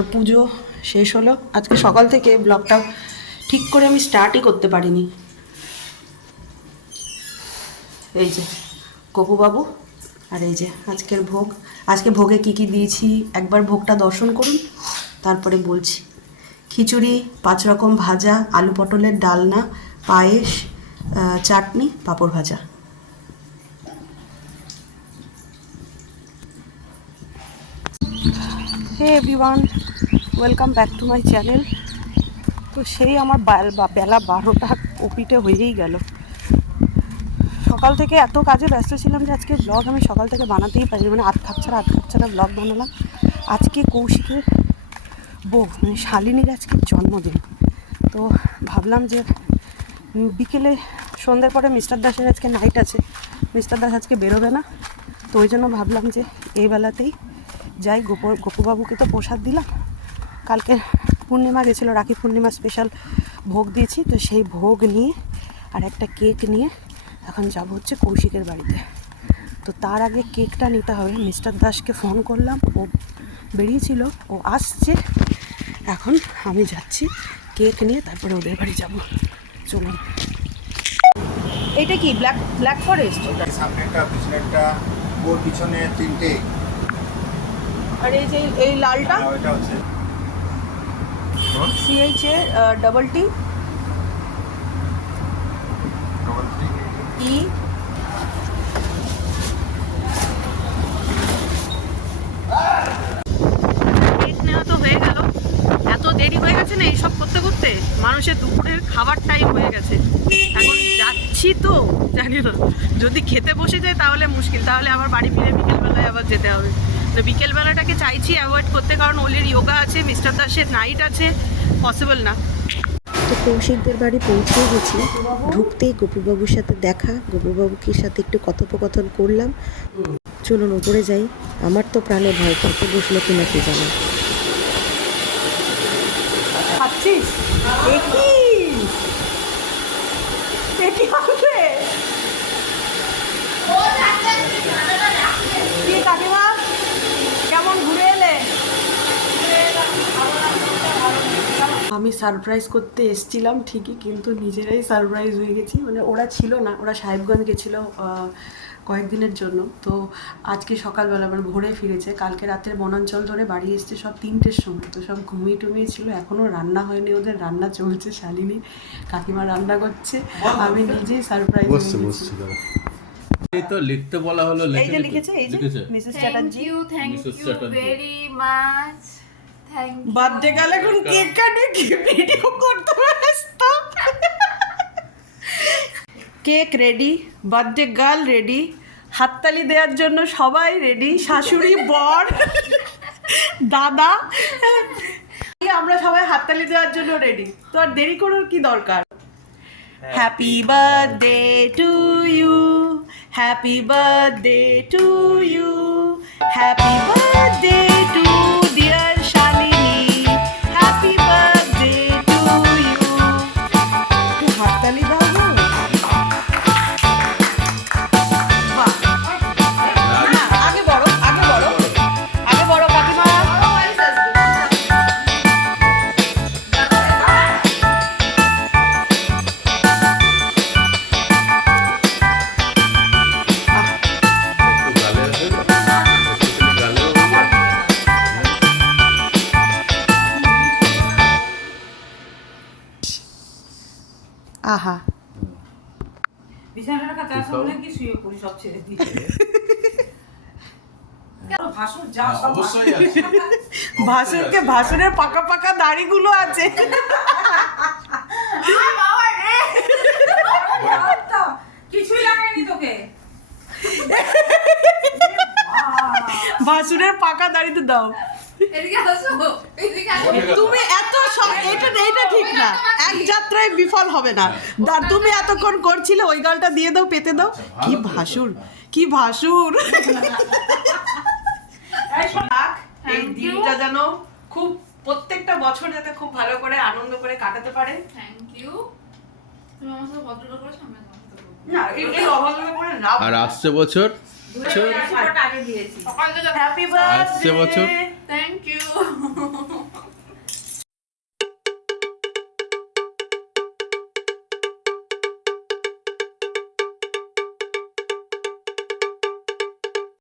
আমার পুজো শেষ হলো। আজকে সকাল থেকে ব্লগটা ঠিক করে আমি স্টার্টই করতে পারিনি। এই যে কপুবাবু আর এই যে আজকের ভোগ। আজকে ভোগে কি কি দিয়েছি? একবার ভোগটা দর্শন করুন, তারপরে বলছি। খিচুড়ি, পাঁচ রকম ভাজা, আলু পটলের ডালনা, পায়েস চাটনি, পাঁপড় ভাজা। Hey everyone welcome back to my channel তো সেই আমার বেলা বারোটা ওপিটে হয়েই গেল। সকাল থেকে এত কাজে ব্যস্ত ছিলাম যে আজকে ব্লগ আমি সকাল থেকে বানাতেই পারিনি। মানে আধ খাপ ছাড়া, আধ খাপ ছাড়া ব্লগ বানালাম। আজকে কৌশিকের বউ মানে শালিনীর আজকে জন্মদিন। তো ভাবলাম যে বিকেলে সন্ধ্যের পরে মিস্টার দাসের আজকে নাইট আছে। মিস্টার দাস আজকে বেরোবে না। তো ওই জন্য ভাবলাম যে এই বেলাতেই যাই। গোপ গোপুবাবুকে তো প্রসাদ দিলাম। কালকে পূর্ণিমা গেছিল রাখি পূর্ণিমা স্পেশাল ভোগ দিয়েছি তো সেই ভোগ নিয়ে আর একটা কেক নিয়ে এখন যাব হচ্ছে কৌশিকের বাড়িতে। তো তার আগে কেকটা নিতে হবে। মিস্টার দাসকে ফোন করলাম ও বেরিয়েছিল ও আসছে। এখন আমি যাচ্ছি কেক নিয়ে তারপরে ওদের বাড়ি যাব। চলুন। এটা কি ব্ল্যাক ব্ল্যাক ফরেস্ট সামনে একটা পিছনে একটা ওর পিছনে তিনটে। আর এই যে এই লালটা? আর ওইটা হচ্ছে। CH A double T E cake নেওয়া তো হয়ে গেল। এত দেরি হয়ে গেছে না এইসব করতে করতে? মানুষের দুপুরের খাবার টাইম হয়ে গেছে। এখন যাচ্ছি তো জানি না। যদি খেতে বসে যায় তাহলে মুশকিল। তাহলে আবার বাড়ি ফিরে বিকেলবেলায় আবার যেতে হবে। তো বিকেলবেলাটাকে চাইছি অ্যাভয়েড করতে কারণ ওলির যোগা আছে মিস্টার দাসের নাইট আছে পসিবল না। তো কৌশিকদের বাড়ি পৌঁছে গেছি। ঢুকতেই গপুবাবুর সাথে দেখা গপুবাবুকে সাথে একটু কথোপকথন করলাম। চলুন উপরে যাই। আমার তো প্রাণে ভয় খেতে বসল কিনা কে জানে। খাচ্ছিস? আমি সারপ্রাইজ করতে এসছিলাম ঠিকই কিন্তু নিজেরাই সারপ্রাইজ হয়ে গেছি। মানে ওরা ছিল না ওরা সাহেবগঞ্জ গেছিল কয়েকদিনের জন্য। তো আজকে সকালবেলা মানে ভোরে ফিরেছে কালকে রাতের বনাঞ্চল ধরে বাড়ি এসছে সব তিনটের সময়। তো সব ঘুমিয়ে টুমিয়ে ছিল এখনও রান্না হয়নি ওদের রান্না চলছে শালিনী কাকিমা রান্না করছে আমি নিজেই সারপ্রাইজ এই তো লিখতে বলা হলো? লিখেছে এই যে লিখেছে। Mrs Chatterjee. you, thank Mrs. you birthday গেল এখন কেক কাটে? কি ভিডিও করতে ব্যস্ত? Cake ready birthday girl ready হাততালি দেওয়ার জন্য সবাই রেডি শাশুড়ি বর দাদা। আমরা সবাই হাততালি দেওয়ার জন্য রেডি তো আর দেরি করার কি দরকার? Happy birthday to you happy birthday to you happy birthday to আহা। বিছানাটা কাছে আসলে নাকি শুয়ে পড়ি সব ছেড়ে দিয়ে? হ্যাঁ। ভাসুরকে ভাসুরের পাকা পাকা দাড়িগুলো আছে। কিছুই লাগায়নি তোকে। ভাসুরের পাকা দাড়িতে দাও। তুমি এত এটা এটা ঠিক না। এক যাত্রায় বিফল হবে না। দা- তুমি এতক্ষণ করছিলে ওই গালটা দিয়ে দাও পেতে দাও। কি ভাসুর কি ভাসুর। এই. দিনটা যেন খুব প্রত্যেকটা বছর যাতে খুব ভালো করে আনন্দ করে কাটাতে পারে। থ্যাংক ইউ তুমি আমার সাথে ভদ্রতা করে সামনে না এই এই করে লাভ আর আসছে বছর? Happy birthday thank you